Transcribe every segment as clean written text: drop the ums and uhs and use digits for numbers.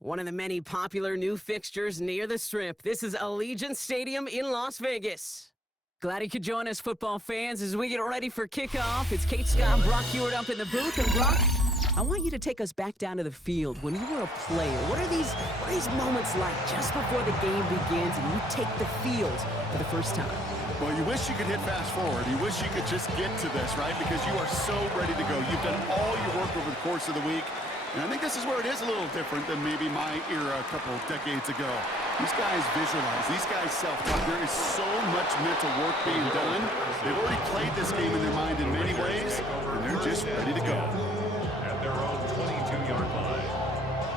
One of the many popular new fixtures near the Strip. This is Allegiant Stadium in Las Vegas. Glad you could join us, football fans, as we get ready for kickoff. It's Kate Scott and Brock Hewitt up in the booth. And Brock, I want you to take us back down to the field. When you were a player, what are these moments like just before the game begins and you take the field for the first time? Well, you wish you could hit fast forward. You wish you could just get to this, right? Because you are so ready to go. You've done all your work over the course of the week. And I think this is where it is a little different than maybe my era a couple of decades ago. These guys visualize. These guys self-talk. There is so much mental work being done. They've already played this game in their mind in many ways, and they're just ready to go. At their own 22-yard line.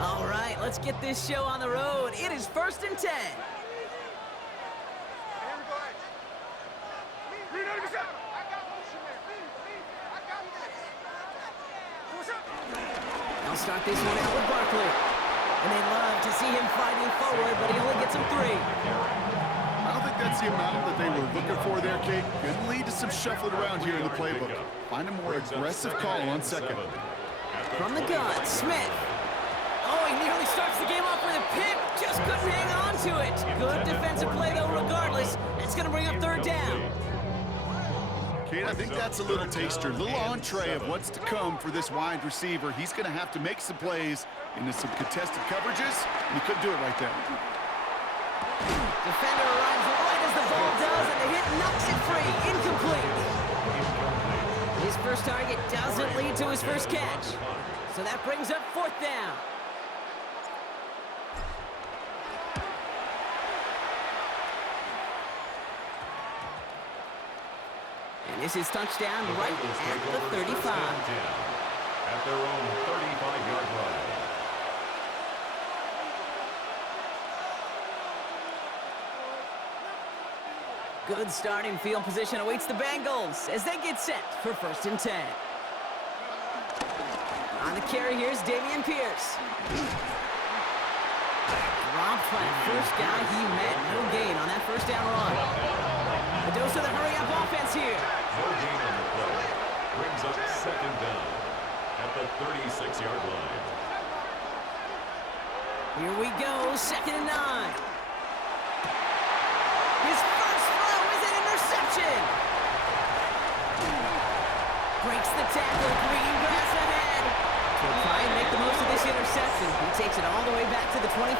All right, let's get this show on the road. It is 1st and 10. They'll start this one out with Barkley. And they love to see him fighting forward, but he only gets him 3. I don't think that's the amount that they were looking for there, Kate. Could lead to some shuffling around here in the playbook. Find a more aggressive call on second. From the gun, Smith. Oh, he nearly starts the game off with a pick. Just couldn't hang on to it. Good defensive play, though, regardless. It's going to bring up 3rd down. Kate, I think that's a little taster, a little entree of what's to come for this wide receiver. He's going to have to make some plays into some contested coverages, and he couldn't do it right there. Defender arrives right as the ball does, and the hit knocks it free. Incomplete. His first target doesn't lead to his first catch. So that brings up 4th down. And this is touchdown right at the 35. At their own 35-yard line. Good starting field position awaits the Bengals as they get set for 1st and 10. On the carry, here's Dameon Pierce. Dropped by the first guy he met. No gain on that first down run. A dose of the hurry-up offense here. No gain on the play. Brings up 2nd down at the 36-yard line. Here we go, 2nd and 9. His first throw is an interception. Breaks the tackle, green grass ahead. He'll try and make the most of this interception. He takes it all the way back to the 25.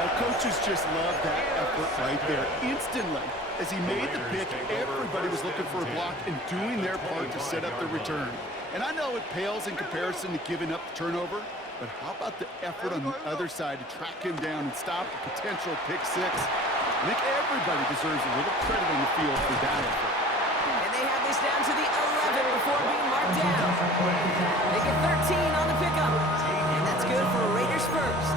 Our coaches just love that effort right there. Instantly, as he made the pick, everybody was looking for a block and doing their part to set up the return. And I know it pales in comparison to giving up the turnover, but how about the effort on the other side to track him down and stop a potential pick 6? I think everybody deserves a little credit on the field for that effort. And they have this down to the 11 before being marked down. They get 13 on the pickup. And that's good for Raiders first.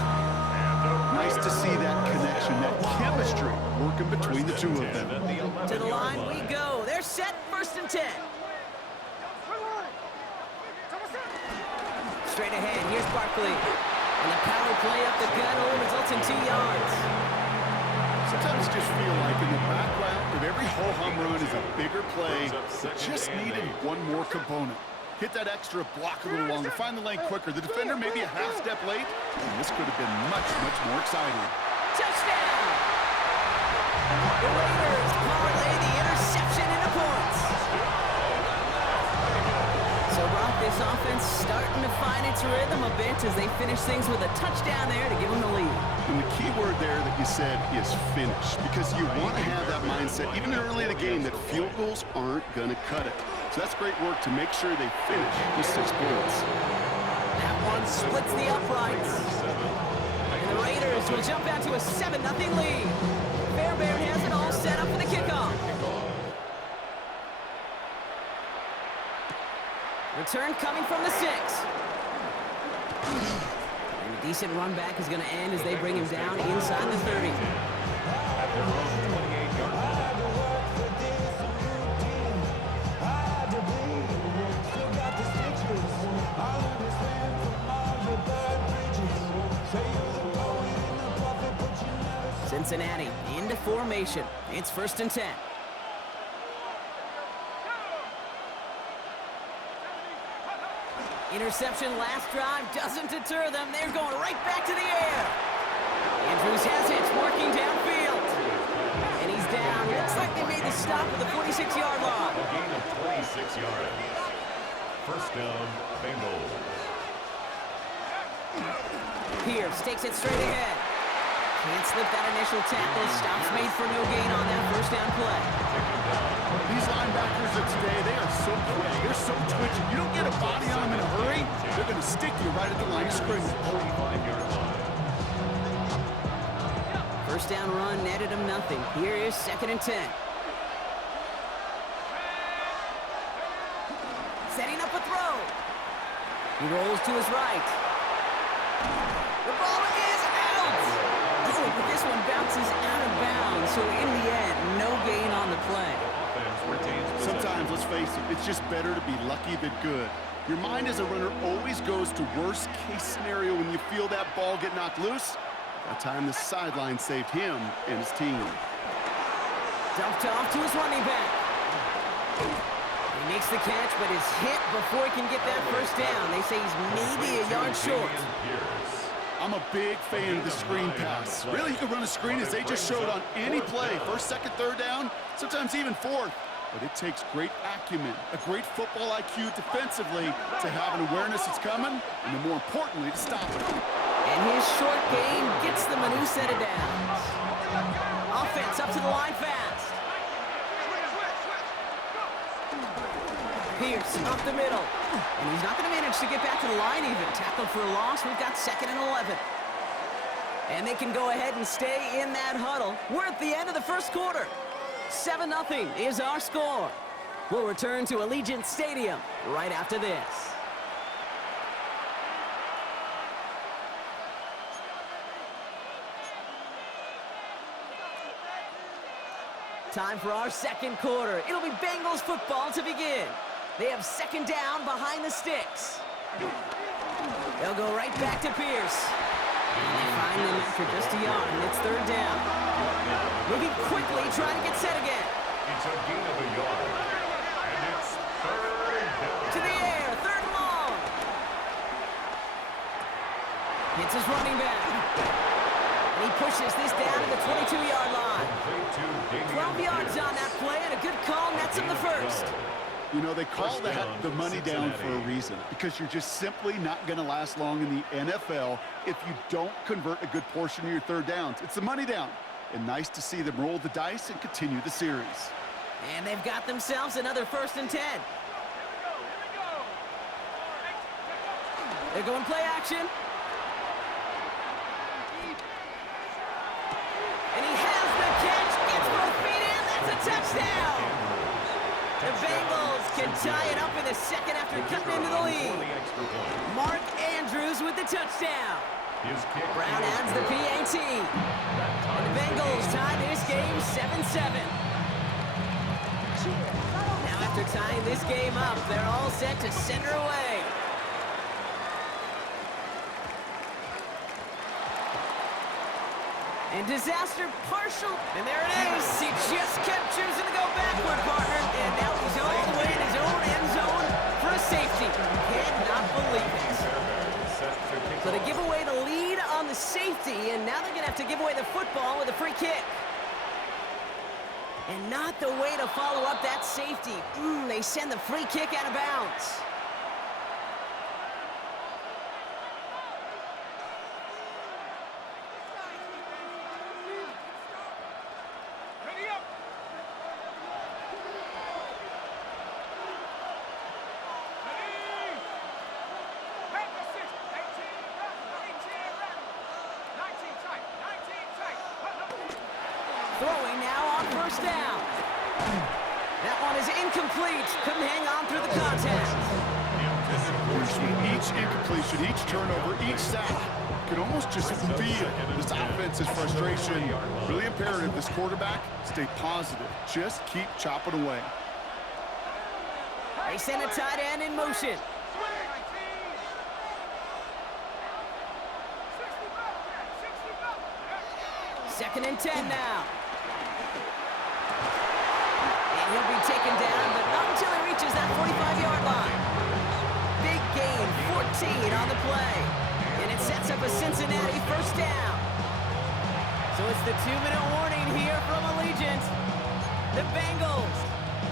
Nice to see that connection, that chemistry working between the two of them. To the line we go. They're set, 1st and 10. Straight ahead, here's Barkley. And the power play up the gut only results in 2 yards. Sometimes just feel like in the background of every ho-hum run is a bigger play that just needed one more component. Hit that extra block a little longer, find the lane quicker. The defender maybe a half step late, and this could have been much, much more exciting. Touchdown! The Raiders parlay the interception into points. So Brock, this offense starting to find its rhythm a bit as they finish things with a touchdown there to give them the lead. And the key word there that you said is finish, because you want to have that mindset, even early in the game, that field goals aren't going to cut it. So that's great work to make sure they finish with 6 points. That one splits the uprights. And the Raiders will jump out to a 7-0 lead. Fairbairn has it all set up for the kickoff. Return coming from the 6. And a decent run back is going to end as they bring him down inside the 30. At their own 28-yard line. Cincinnati into formation. It's 1st and 10. Interception last drive doesn't deter them. They're going right back to the air. Andrews has it, working downfield. And he's down. Looks like they made the stop at the 46-yard line. A gain of 26 yards. First down, Bengals. Pierce takes it straight ahead. Can't slip that initial tackle. Stops made for no gain on that first down play. These linebackers of today, they are so quick. They're so twitchy. You don't get a body on them in a hurry, they're going to stick you right at the line of scrimmage. 45-yard line. First down run netted him nothing. Here is 2nd and 10. Setting up a throw. He rolls to his right. The ball is out. Oh, but this one bounces out of bounds. So in the end, no gain on the play. Offense retains possession. Sometimes, let's face it, it's just better to be lucky than good. Your mind as a runner always goes to worst case scenario when you feel that ball get knocked loose. That time the sideline saved him and his team. Dumped off to his running back. He makes the catch, but is hit before he can get that first down. They say he's maybe a yard short. I'm a big fan of the screen pass. Really, you can run a screen as they just showed on any play. First, second, third down, sometimes even fourth. But it takes great acumen, a great football IQ defensively to have an awareness it's coming, and then more importantly, to stop it. And his short gain gets them a new set of downs. Offense up to the line fast. Pierce up the middle. And he's not going to manage to get back to the line even. Tackle for a loss. We've got 2nd and 11. And they can go ahead and stay in that huddle. We're at the end of the first quarter. 7-0 is our score. We'll return to Allegiant Stadium right after this. Time for our second quarter. It'll be Bengals football to begin. They have 2nd down behind the sticks. They'll go right back to Pierce. And they find them after just a yard, and it's 3rd down. Moving quickly, trying to get set again. It's a gain of a yard. And it's 3rd down. To the air, 3rd and long. Hits his running back. And he pushes this down to the 22-yard line. 12 yards on that play, and a good call nets him the first. You know, they call that the money down for a reason, because you're just simply not going to last long in the NFL if you don't convert a good portion of your 3rd downs. It's the money down. And nice to see them roll the dice and continue the series. And they've got themselves another 1st and 10. They're going play action. And he has the catch, gets both feet in, that's a touchdown! The Bengals can tie it up in the 2nd after cutting into the lead. Mark Andrews with the touchdown. Brown adds the PAT. And the Bengals tie this game 7-7. Now after tying this game up, they're all set to center away. And disaster partial. And there it is. He just kept choosing to go backward, partner. And now he's all the way in his own end zone for a safety. Cannot believe it. So they give away the lead on the safety, and now they're going to have to give away the football with a free kick. And not the way to follow up that safety. They send the free kick out of bounds. Throwing now on 1st down. That one is incomplete. Couldn't hang on through the contact. Each incompletion, each turnover, each sack, you can almost just feel this offense's frustration. Really imperative, this quarterback, stay positive. Just keep chopping away. They send a tight end in motion. Second and 10 now. And he'll be taken down, but not until he reaches that 45-yard line. Big gain, 13 on the play. And it sets up a Cincinnati first down. So it's the 2-minute warning here from Allegiant. The Bengals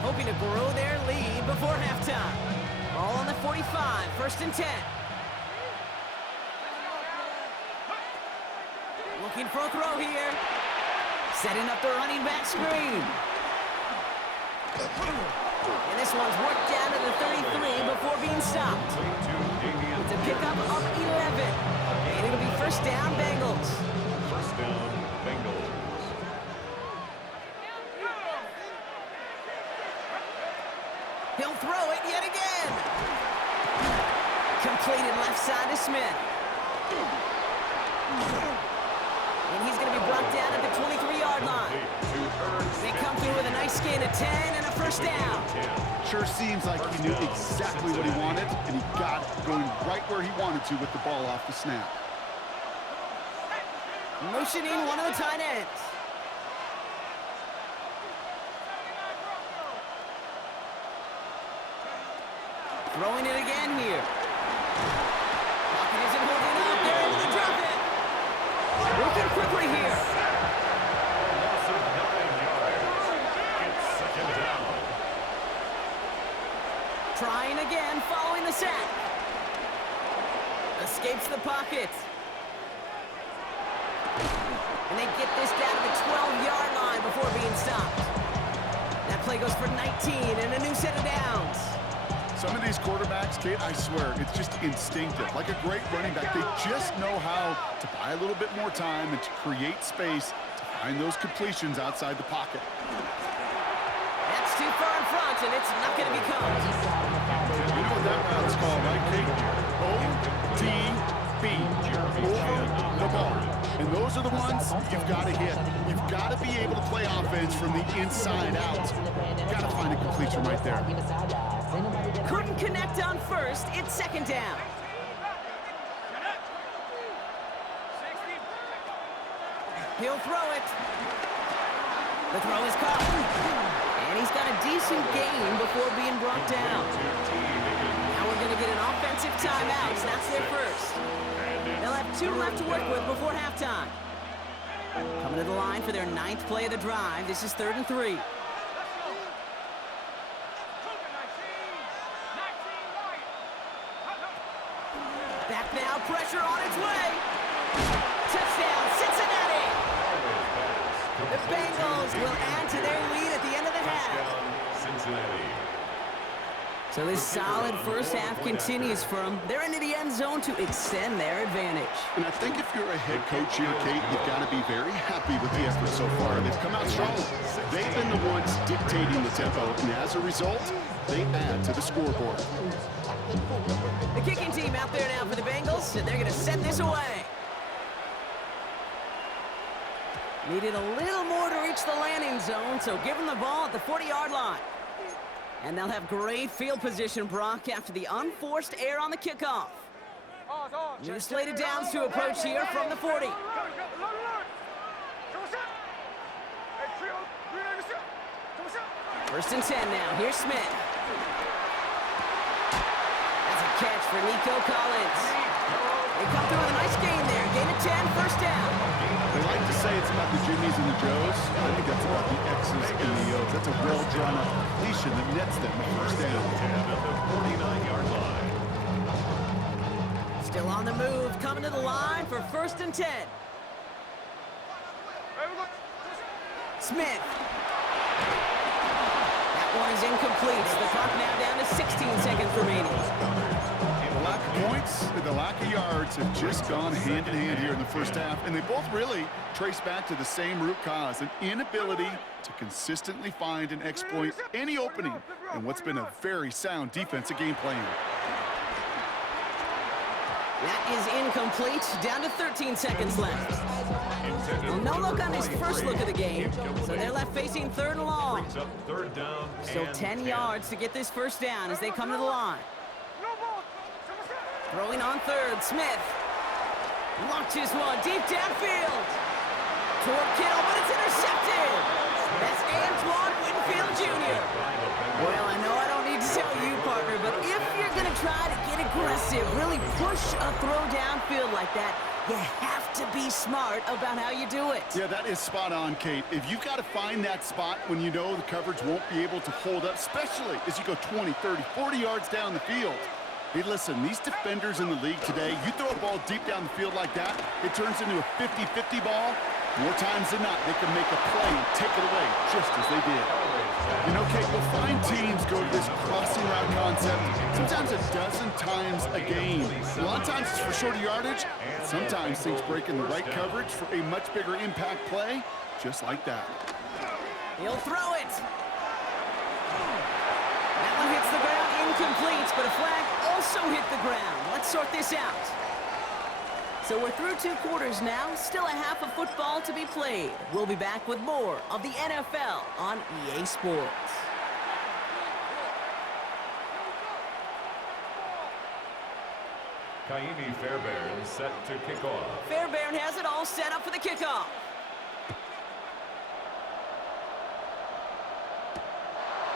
hoping to grow their lead before halftime. All on the 45, first and 10. Looking for a throw here. Setting up the running back screen. And this one's worked down to the 33 before being stopped. It's a pickup of 11. And it'll be first down, Bengals. First down, Bengals. He'll throw it yet again. Completed left side to Smith. And he's going to be brought down at the 23-yard line. They come through with a nice gain of 10 and a first down. Sure seems like he knew exactly what he wanted, and he got it going right where he wanted to with the ball off the snap. Motioning one of the tight ends. Throwing it again here. Pocket isn't holding up. They're able to drop it. Working quickly here. Loss of 9 yards. It's second down. Trying again, following the sack. Escapes the pocket. And they get this down to the 12-yard line before being stopped. That play goes for 19 and a new set of downs. Some of these quarterbacks, Kate, I swear, it's just instinctive. Like a great running back, they just know how to buy a little bit more time and to create space to find those completions outside the pocket. That's too far in front, and it's not going to be caught. You know what that route's called, right, Kate? OTB, over the ball. And those are the ones you've got to hit. You've got to be able to play offense from the inside out. You've got to find a completion right there. Couldn't connect on first. It's second down. He'll throw it. The throw is caught. And he's got a decent gain before being brought down. Now we're going to get an offensive timeout. That's their first. They'll have 2 left to work with before halftime. Coming to the line for their 9th play of the drive. This is 3rd and 3. Back now, pressure on its way. Touchdown, Cincinnati. The Bengals will add to their lead at the end of the half. Cincinnati. So this solid first half continues for them. They're into the end zone to extend their advantage. And I think if you're a head coach here, Kate, you've got to be very happy with the effort so far. They've come out strong. They've been the ones dictating the tempo, and as a result, they add to the scoreboard. The kicking team out there now for the Bengals, and they're going to send this away. Needed a little more to reach the landing zone, so give them the ball at the 40-yard line. And they'll have great field position, Brock, after the unforced error on the kickoff. New slated downs to approach here from the 40. First and 10 now. Here's Smith. That's a catch for Nico Collins. They come through with a nice gain there. Gain of 10, first down. They like to say it's about the Jimmies and the Joes. I think that's about the X's and the O's. That's a well-drawn-up completion that nets them a first down. At the 49-yard line. Still on the move, coming to the line for first and 10. Smith. That one is incomplete. The clock now down to 16 seconds remaining. The lack of points and the lack of yards have just gone hand in hand here in the first half, and they both really trace back to the same root cause, an inability to consistently find and exploit any opening in what's been a very sound defensive game plan. That is incomplete. Down to 13 seconds left. Well, no look on his first look of the game, so they're left facing 3rd and long. Brings up 3rd down. So 10 yards to get this first down as they come to the line. Throwing on 3rd, Smith. Launches one deep downfield. Toward Kittle, but it's intercepted. That's Antoine Winfield Jr. Well, I know I don't need to tell you, partner, but if you're going to try to get aggressive, really push a throw downfield like that, you have to be smart about how you do it. Yeah, that is spot on, Kate. If you've got to find that spot when you know the coverage won't be able to hold up, especially as you go 20, 30, 40 yards down the field. Hey, listen, these defenders in the league today, you throw a ball deep down the field like that, it turns into a 50-50 ball. More times than not, they can make a play and take it away just as they did. You know, Kate, you'll find teams go to this crossing route concept sometimes a dozen times a game. A lot of times it's for shorter yardage, but sometimes things break in the right coverage for a much bigger impact play, just like that. He'll throw it. That one hits the ground incomplete, but a flag also hit the ground. Let's sort this out. So we're through 2 quarters now, still a half of football to be played. We'll be back with more of the NFL on EA Sports. Kaimi Fairbairn set to kick off. Fairbairn has it all set up for the kickoff.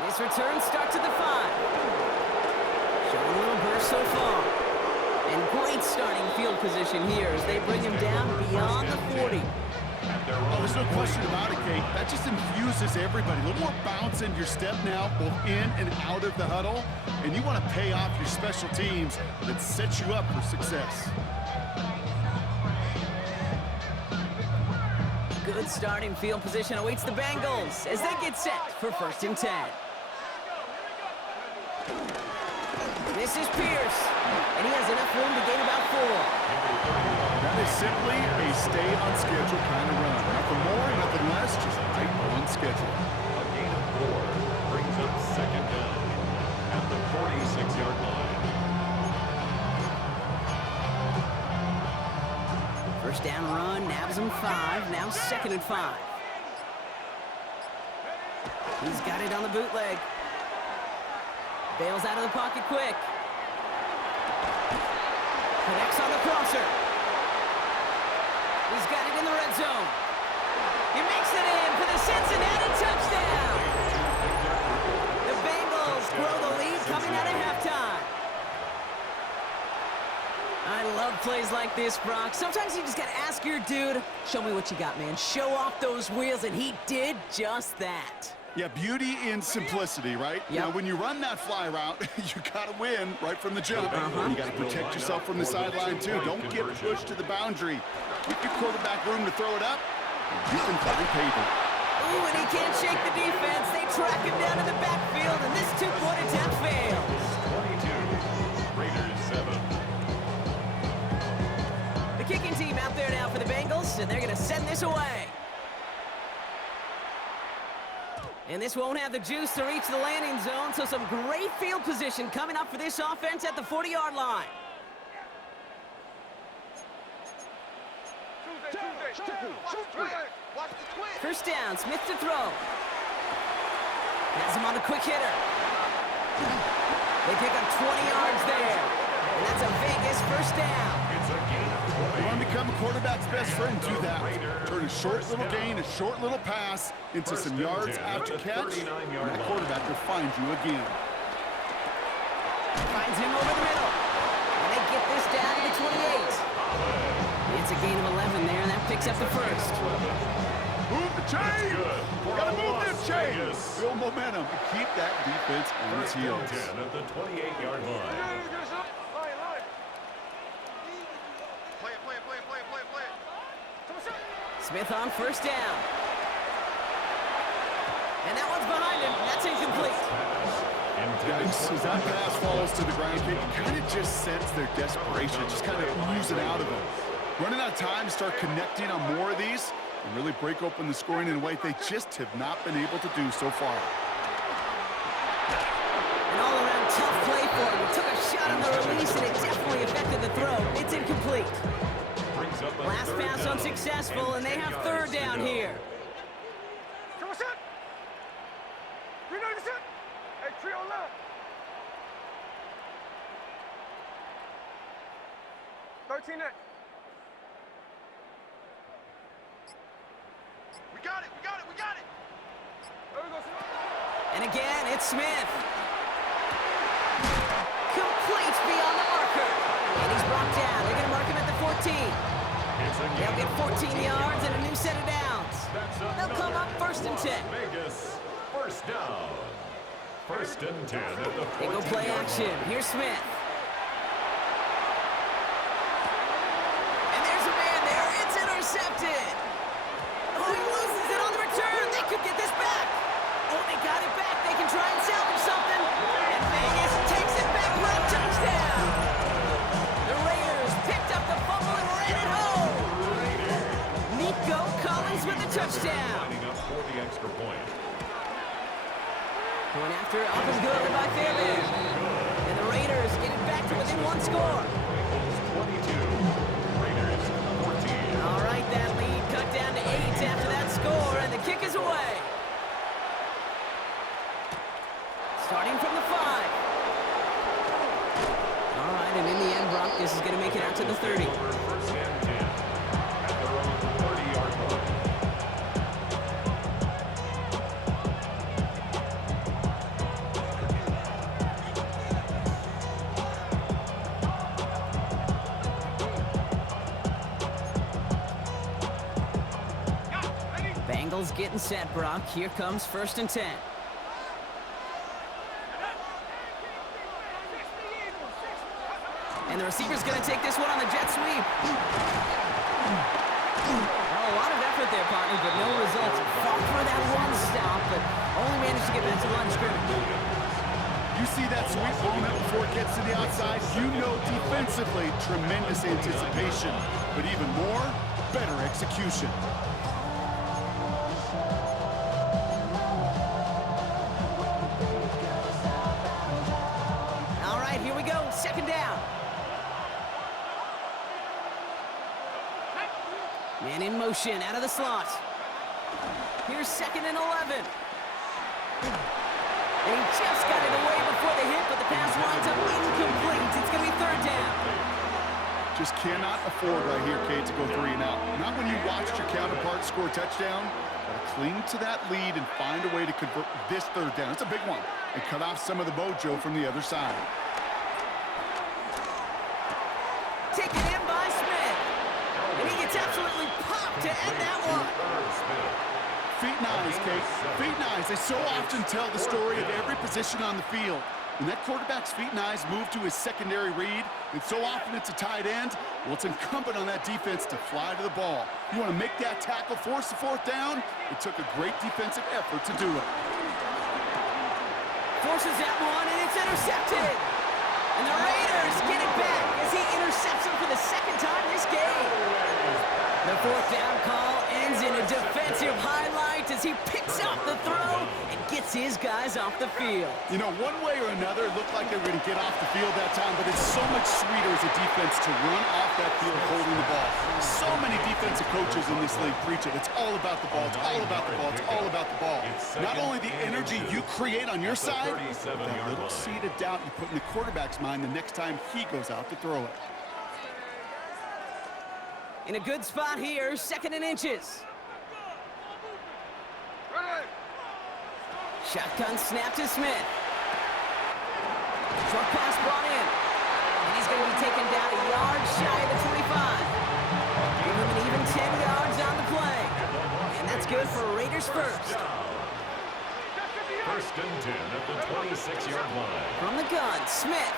This return starts at the 5. Showing a little burst so far. And great starting field position here as they bring him down beyond the 40. Oh, there's no question about it, Kate. That just infuses everybody. A little more bounce in your step now, both in and out of the huddle. And you want to pay off your special teams that sets you up for success. Good starting field position awaits the Bengals as they get set for 1st and 10. This is Pierce, and he has enough room to gain about 4. That is simply a stay-on-schedule kind of run. Nothing more, nothing less, just right on schedule. A gain of 4 brings up 2nd down at the 46-yard line. 1st down run, nabs him 5, now 2nd and 5. He's got it on the bootleg. Bails out of the pocket quick. Connects on the crosser. He's got it in the red zone. He makes it in for the Cincinnati touchdown. The Bengals grow the lead coming out of halftime. I love plays like this, Brock. Sometimes you just got to ask your dude, show me what you got, man. Show off those wheels, and he did just that. Yeah, beauty in simplicity, right? Yep. Now, when you run that fly route, you got to win right from the jump. You got to protect yourself from the sideline, too. Don't get pushed to the boundary. Give your quarterback room to throw it up, and you can find pavement. Ooh, and he can't shake the defense. They track him down in the backfield, and this 2-point attempt fails. 22, Raiders 7. The kicking team out there now for the Bengals, and they're going to send this away. And this won't have the juice to reach the landing zone, so some great field position coming up for this offense at the 40-yard line. First down, Smith to throw. Has him on the quick hitter. They pick up 20 yards there. And that's a Vegas 1st down. It's a gain of 20. You want to become a quarterback's best friend, do that. Turn a short little gain, a short little pass into some yards after catch, and that quarterback will find you again. Finds him over the middle. And they get this down to the 28. It's a gain of 11 there, and that picks up the 1st. Move the chain! Gotta move this chain! Build momentum and keep that defense on its heels. 10 at the 28-yard line. Smith on 1st down. And that one's behind him. That's incomplete. Guys, as that pass falls to the ground, you kind of just sense their desperation, just kind of oozing out of them. Running out of time to start connecting on more of these and really break open the scoring in a way they just have not been able to do so far. An all-around tough play for him. He took a shot on the release, and it definitely affected the throw. It's incomplete. Last pass unsuccessful, and they have 3rd down here. And again, it's Smith. he's brought down. They're going to mark him at the 14. They'll get 14 yards and a new set of downs. They'll come up 1st and 10. Vegas, first down. 1st and 10 at the 14. They go play action. Here's Smith. And there's a man there. It's intercepted. Oh, he loses it on the return. They could get this back. Oh, they got it back. They can try and salvage something. And Vegas takes it back for a touchdown. The Raiders picked up the fumble and ran it home. Nico Collins with the touchdown. Lining up for the extra point. Going after it, up and good by Fairbairn. And the Raiders get it back to within 1 score. Bengals 22, Raiders 14. All right, that lead cut down to 8 after that score, and the kick is away. Starting from the 5. All right, and in the end, Brock, this is going to make it out to the 30. 1st and 10 at their own 30-yard line. Bengals getting set, Brock. Here comes 1st and 10. And the receiver's going to take this one on the jet sweep. Oh, a lot of effort there, partner, but no results. Fought for that one stop, but only managed to get back to the line of scrimmage. You see that sweep blown up before it gets to the outside, you know defensively, tremendous anticipation. But even more, better execution. All right, here we go. 2nd down. Man in motion, out of the slot. Here's 2nd and 11. And he just got it away before the hit, but the pass winds up incomplete. It's going to be 3rd down. Just cannot afford right here, Kate, to go 3 and out. Not when you watched your counterpart score a touchdown. Gotta cling to that lead and find a way to convert this 3rd down. It's a big one. And cut off some of the mojo from the other side. Taken in by Smith. And he gets absolutely popped to end that one. Feet and eyes, Kate. Feet and eyes. They so often tell the story of every position on the field. When that quarterback's feet and eyes move to his secondary read, and so often it's a tight end, well, it's incumbent on that defense to fly to the ball. You want to make that tackle, force the 4th down? It took a great defensive effort to do it. Forces that one, and it's intercepted. And the Raiders get it back as he intercepts him for the 2nd time this game. The 4th down call ends in a defensive highlight as he picks off the throw and gets his guys off the field. You know, one way or another, it looked like they were going to get off the field that time, but it's so much sweeter as a defense to run off that field holding the ball. So many defensive coaches in this league preach it. It's all about the ball. It's all about the ball. It's all about the ball. Not only the energy you create on your side, but that little seed of doubt you put in the quarterback's mind the next time he goes out to throw it. In a good spot here, 2nd and inches. Shotgun snap to Smith. Short pass brought in. And he's going to be taken down a yard shy of the 25. Give him an even 10 yards on the play. And that's good for Raiders first. 1st and 10 at the 26-yard line. From the gun, Smith.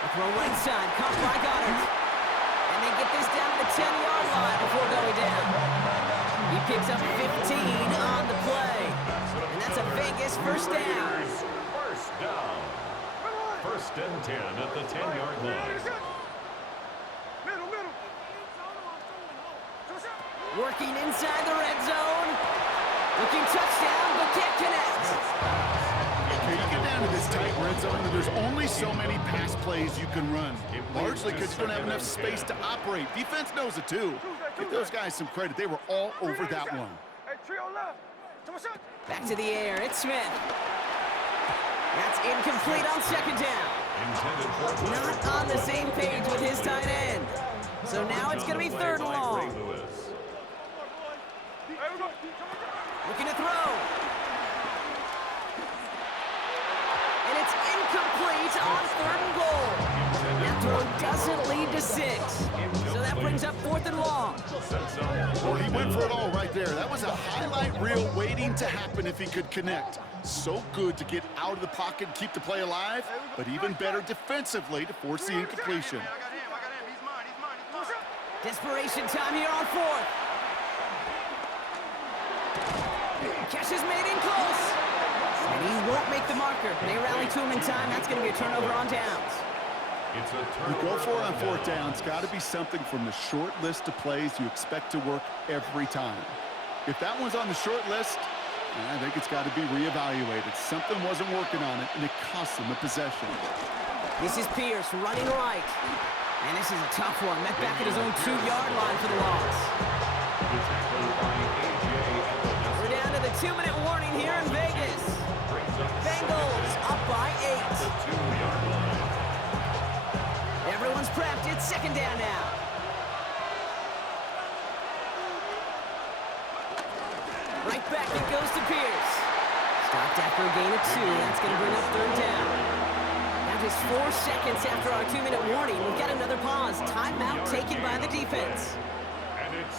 A throw right side, caught by Goddard. And they get this down to the 10-yard line before going down. He picks up 15 on the play. And that's a Vegas 1st down. 1st down. 1st and 10 at the 10-yard line. Working inside the red zone. Looking touchdown, but can't connect. Okay, you get down to this tight red zone, and there's only so many pass plays you can run. Largely because you don't have enough space to operate. Defense knows it too. Give those guys some credit. They were all over that one. Back to the air, it's Smith. That's incomplete on 2nd down. Not on the same page with his tight end. So now it's going to be 3rd and long. Looking to throw. And it's incomplete on 3rd and goal. That throw doesn't lead to 6. So that brings up 4th and long. Well, he went for it all right there. That was a highlight reel waiting to happen if he could connect. So good to get out of the pocket and keep the play alive, but even better defensively to force the incompletion. Desperation time here on 4th. Catch is made in close. And he won't make the marker. They rally to him in time. That's going to be a turnover on downs. You go for it on 4th down. It's got to be something from the short list of plays you expect to work every time. If that one's on the short list, I think it's got to be reevaluated. Something wasn't working on it, and it cost him a possession. This is Pierce running right. And this is a tough one. Met back at his own 2-yard line for the loss. We're down to the 2-minute warning here in Vegas. Bengals up by 8. Everyone's prepped. It's 2nd down now. Right back it goes to Pierce. Stopped after a gain of 2. That's going to bring up 3rd down. Now just 4 seconds after our 2-minute warning, we've got another pause. Timeout taken by the defense.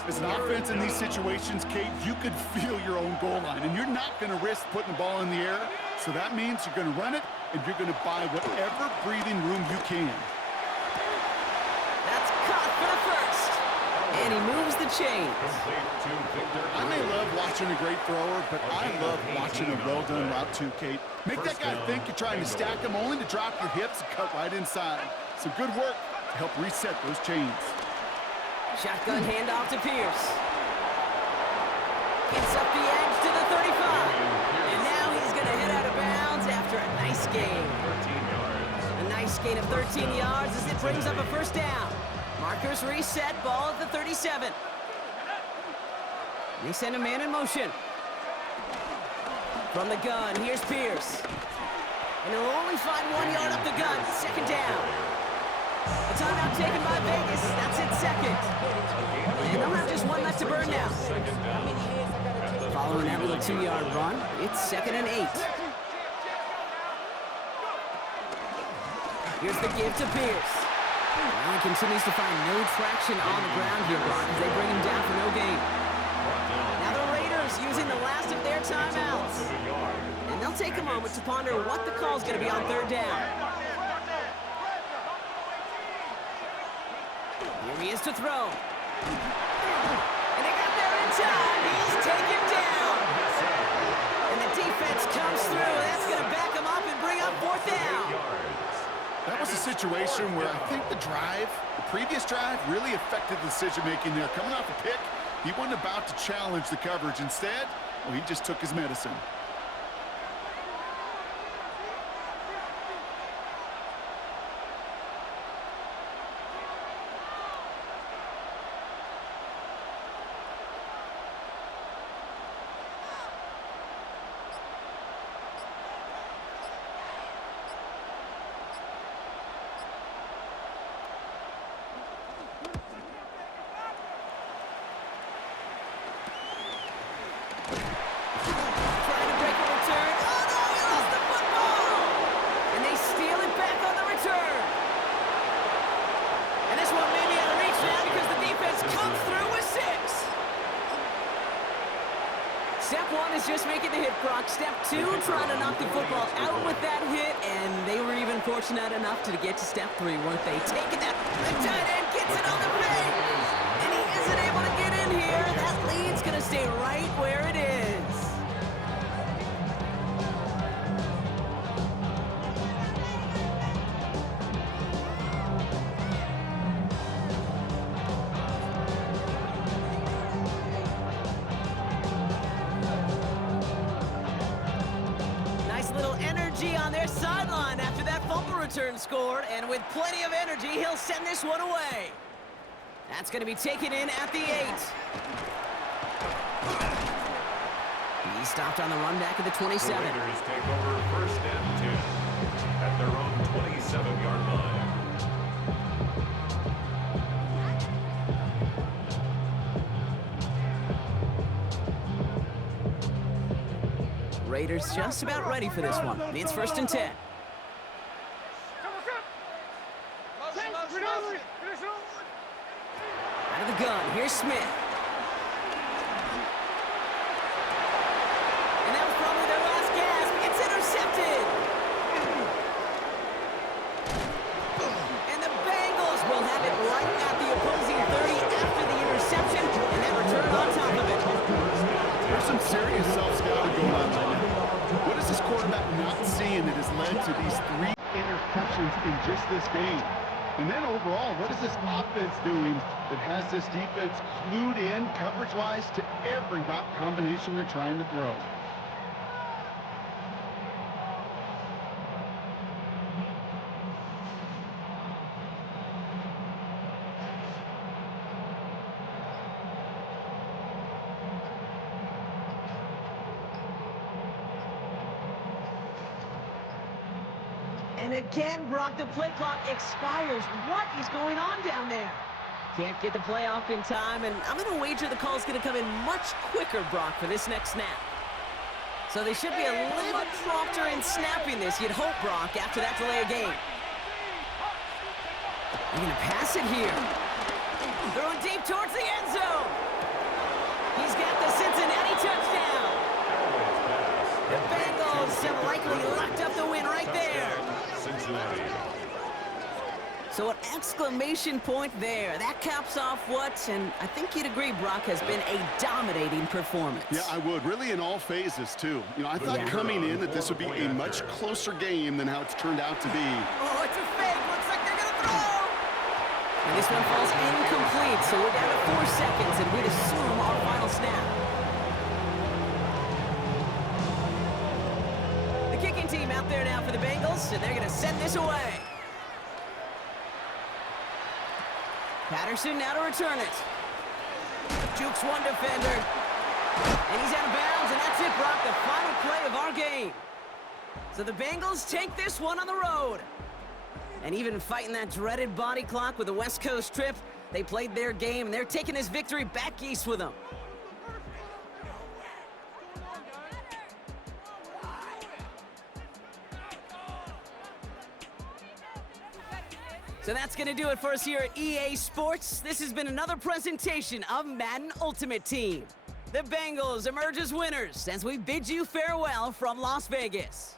As an offense in these situations, Kate, you could feel your own goal line, and you're not going to risk putting the ball in the air. So that means you're going to run it, and you're going to buy whatever breathing room you can. That's caught for the first. And he moves the chains. I may love watching a great thrower, but I love watching a well-done route too, Kate. Make that guy think you're trying to stack him, only to drop your hips and cut right inside. Some good work to help reset those chains. Shotgun handoff to Pierce. Gets up the edge to the 35. And now he's going to hit out of bounds after a nice gain. A nice gain of 13 yards as it brings up a 1st down. Markers reset, ball at the 37. They send a man in motion. From the gun, here's Pierce. And he'll only find 1 yard up the gun, 2nd down. A timeout taken by Vegas, that's its 2nd. And they'll have just 1 left to burn now. Following that little 2-yard run, it's 2nd and 8. Here's the give to Pierce. Now he continues to find no traction on the ground here, Brock, as they bring him down for no gain. Now the Raiders using the last of their timeouts. And they'll take a moment to ponder what the call's going to be on 3rd down. Here he is to throw. And they got there in time. He's taken down. And the defense comes through. That's going to back him up and bring up 4th down. That was a situation where I think the previous drive, really affected the decision-making there. Coming off a pick, he wasn't about to challenge the coverage. Instead, well, he just took his medicine. Step 1 is just making the hit, Brock. Step 2, trying to knock the football out with that hit, and they were even fortunate enough to get to step 3, weren't they? Taking that, the tight end gets it on the fake, and he isn't able to get in here. That lead's going to stay right where it is. On their sideline after that fumble return scored, and with plenty of energy, he'll send this one away. That's going to be taken in at the 8. He stopped on the run back at the 27. The Raiders take over 1st and 10 at their own 27-yard line. Raiders just about ready for this one. It's 1st and 10. Out of the gun, here's Smith. And that was probably their last gasp. It's intercepted. And the Bengals will have it right at the opposing 30 after the interception, and that return on top of it. There's some serious self-scouting going on right now. What is this quarterback not seeing that has led to these 3 interceptions in just this game? And then overall, what is this offense doing that has this defense glued in coverage-wise to every route combination they're trying to throw? And again, Brock, the play clock expires. What is going on down there? Can't get the play off in time, and I'm going to wager the call's going to come in much quicker, Brock, for this next snap. So they should be a little prompter in snapping this, you'd hope, Brock, after that delay of game. They're going to pass it here. Throwing deep towards the end zone. He's got the Cincinnati touchdown. The Bengals have likely locked up the win right there. Cincinnati. So an exclamation point there. That caps off what, and I think you'd agree, Brock, has been a dominating performance. Yeah, I would. Really in all phases, too. You know, I thought coming in that this would be a much closer game than how it's turned out to be. Oh, it's a fake. Looks like they're going to throw. And this one falls incomplete, so we're down to 4 seconds, and we'd assume our final snap. The kicking team out there now for the Bengals, and they're going to send this away. Patterson now to return it. Jukes one defender. And he's out of bounds, and that's it, Brock, the final play of our game. So the Bengals take this one on the road. And even fighting that dreaded body clock with the West Coast trip, they played their game, and they're taking this victory back east with them. So that's going to do it for us here at EA Sports. This has been another presentation of Madden Ultimate Team. The Bengals emerge as winners as we bid you farewell from Las Vegas.